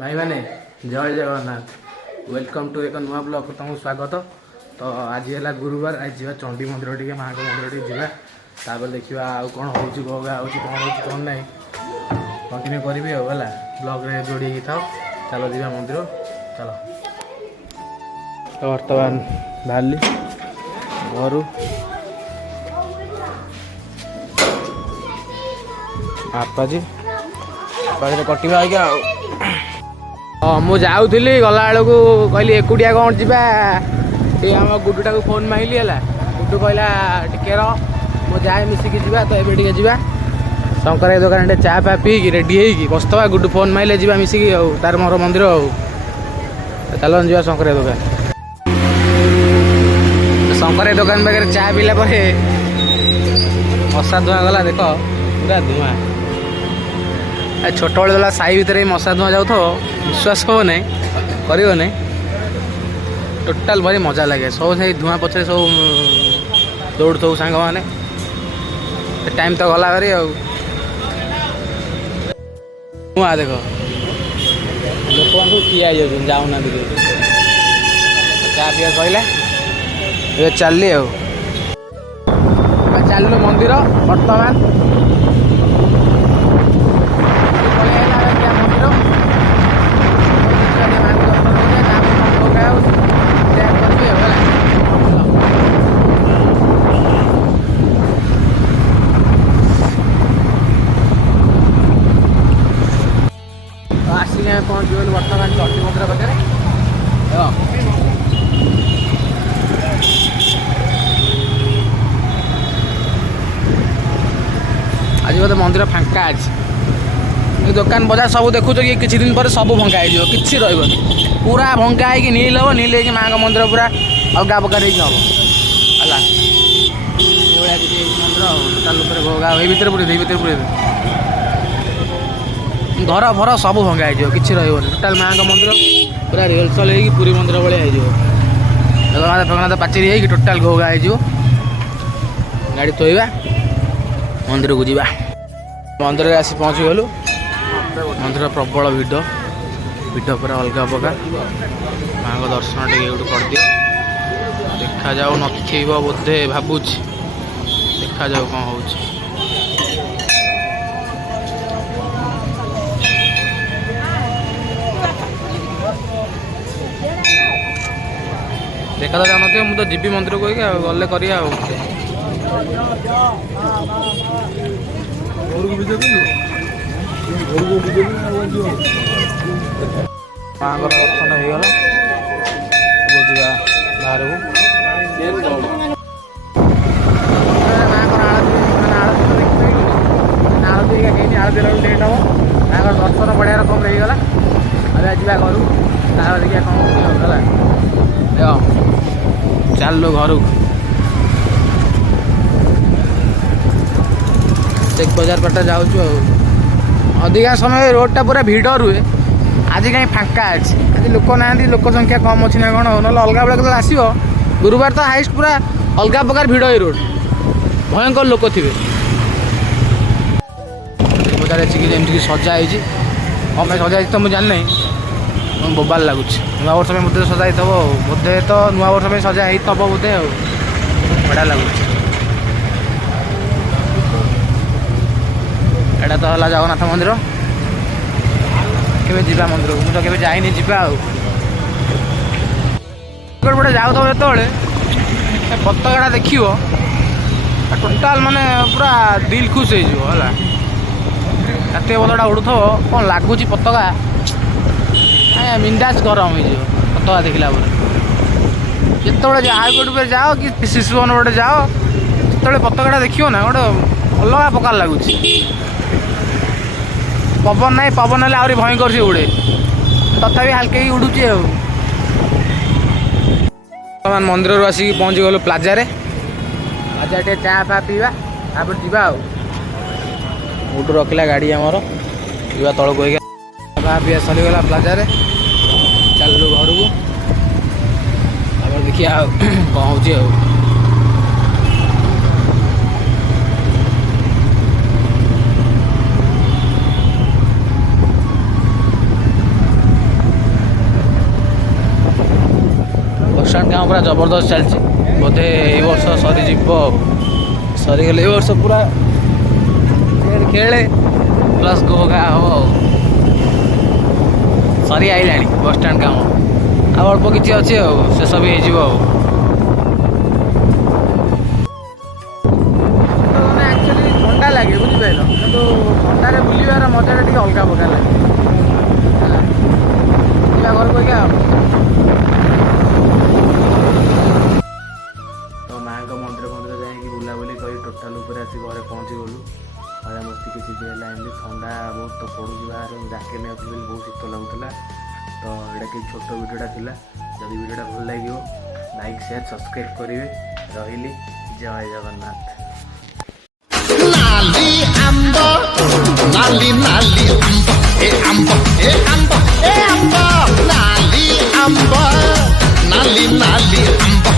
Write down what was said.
भाई मैंने जय जगन्नाथ वेलकम टू एक नुआ ब्लॉग तुमको स्वागत। तो आज है गुरुवार, आज जा चंडी मंदिर टे माँ मंदिर टे जा देखा आउ कौन हो गगा हो कौन हो कौन ना कंटिन्यू करी है ब्लॉग रे जोड़ी था। चलो जा मंदिर चलो। तो बर्तमान बाहर घर आपा जी कटा आज्ञा मु जाऊली गला बेलू कहली एकुटिया कौन जा आम गुड्डूटा को फोन माइली है गुड्डू कहला टिके रु जाए मिसिकी जा। तो ये जा शंकर दुकान चा फा पी रेडी होगी बसवा गुड्डू फोन माइले जा मिसिकी तार मोर मंदिर चल जा शंकर दुकान। शंकर दुकान पाखे चा पीला मशा धुआं गला देख पूरा धुआं छोट बेला साई भितर मशा धुआं जाऊ विश्वास हो नहीं कर नहीं टोटाल भारी मजा लगे सब से धुआं पछरे सब दौड़ थो सांग मैंने टाइम तो गला भारी धुआं देख लोक किए जाऊना चा पीवा कहला ये चलली चलू मंदिर बर्तमान पहुँच गलु बर्तमान चंडी मंदिर पाखे आज बोधे मंदिर फांका अच्छे दुकान बजार सब देखुच कि किसी दिन पर सब भंगा हो कि पूरा भंगा हो नील हम नील हो माँ मंदिर पूरा अलगा प्रकार हम है मंदिर टोटाल घोगा भर पूरे पूरे घर भर सब भंगा हो कि टोटाल माँ मंदिर पूरा रिहर्सल हो पूरी मंदिर भाया हो जगन्नाथ फगन्नाथ पाचेरी हो टोटाल घोगा हो गाड़ी थोड़ा मंदिर को जा मंदिर आसी पहुँची गलु मंदिर प्रबल भिड़ भिड़ पूरा अलग प्रकार माँ को दर्शन टे कर दियो देखा जाऊ नथिब बोधे भावुच देखा जाऊ कौन हो देखा तो जान मुझे तो जीवी मंदिर को गले कर माँ दर्शन हो गला बाहर आलती लेट हम माँ दर्शन बढ़िया रकम रहीगला अरे जा घर देखिए कौन है चलो घर चेक बजार पट जाऊँ अधिका समय रोडटा पूरा भिड़ रुए आज कहीं फांका अच्छे आज लोक ना लोक संख्या कम अच्छी ना कौन ना अलग बेला जो आसो गुरुवार तो हाइस्ट पूरा अलग प्रकार भिड़ ये रोड भयंकर लोक थे बजार जमीक सजा कम सजा तो मुझे जानी बोबाल लगुच नुआ वर्ष में बोधे सजा बोधे तो नुआ वर्ष में सजा हो बोधे बढ़िया लगुच एटा तो है जगन्नाथ मंदिर के जा मंदिर को मुझे जाइनी जापटे जाऊ जो पताका देख टोटाल माने पूरा दिल खुश हो पतटा उड़ू कौन लगुच पताका मिंडास गरम हो पताका देखला जिते हाईकोर्ट जाओ कि शिशु भवन गोटे जाओ जो पताका देखियो ना गोटे अलग प्रकार लगुच पवन ना पवन हेल्ले आहरी भयंकर से उड़े तथापि हाल्के ही उड़ुची बर्तमान मंदिर आसिक पहुँची गलु प्लाजा टे चा फा पीवा तापर जा उठू रखला गाड़ी आमर पीवा तल को फा पीवा सरीगला प्लाजा चलू घर को देखिए कौन हो बसस्टाण काम पूरा जबरदस्त चलती बोधे ये वर्ष सरीज सरीगले ये वर्ष पूरा खेले प्लस गोगा हम सरी आईला बसस्टाण काम अल्प किसी अच्छे शेष भी हो एक्चुअली ठंडा लगे बुझिपार कि ठंडार बुलवार मजा टी अलग प्रकार लगे घर को क्या तो माँ मंदिर मंदिर जाकि बुलाबुली कर टोटाल आस घर पहुँची गलु मजा मस्ती किसी भी ठंडा बहुत तो पड़ू बाहर जैकेट नहीं बहुत शीत लगुला तो यहाँ कि छोट भिडियोटा था जब भिडियोटा भल लगे लाइक शेयर सब्सक्राइब करेंगे रही जय जगन्नाथ नाली आंब नाली नाली आंब ए आंब ए आंब ए आंब नाली आंब नाली नाली आंब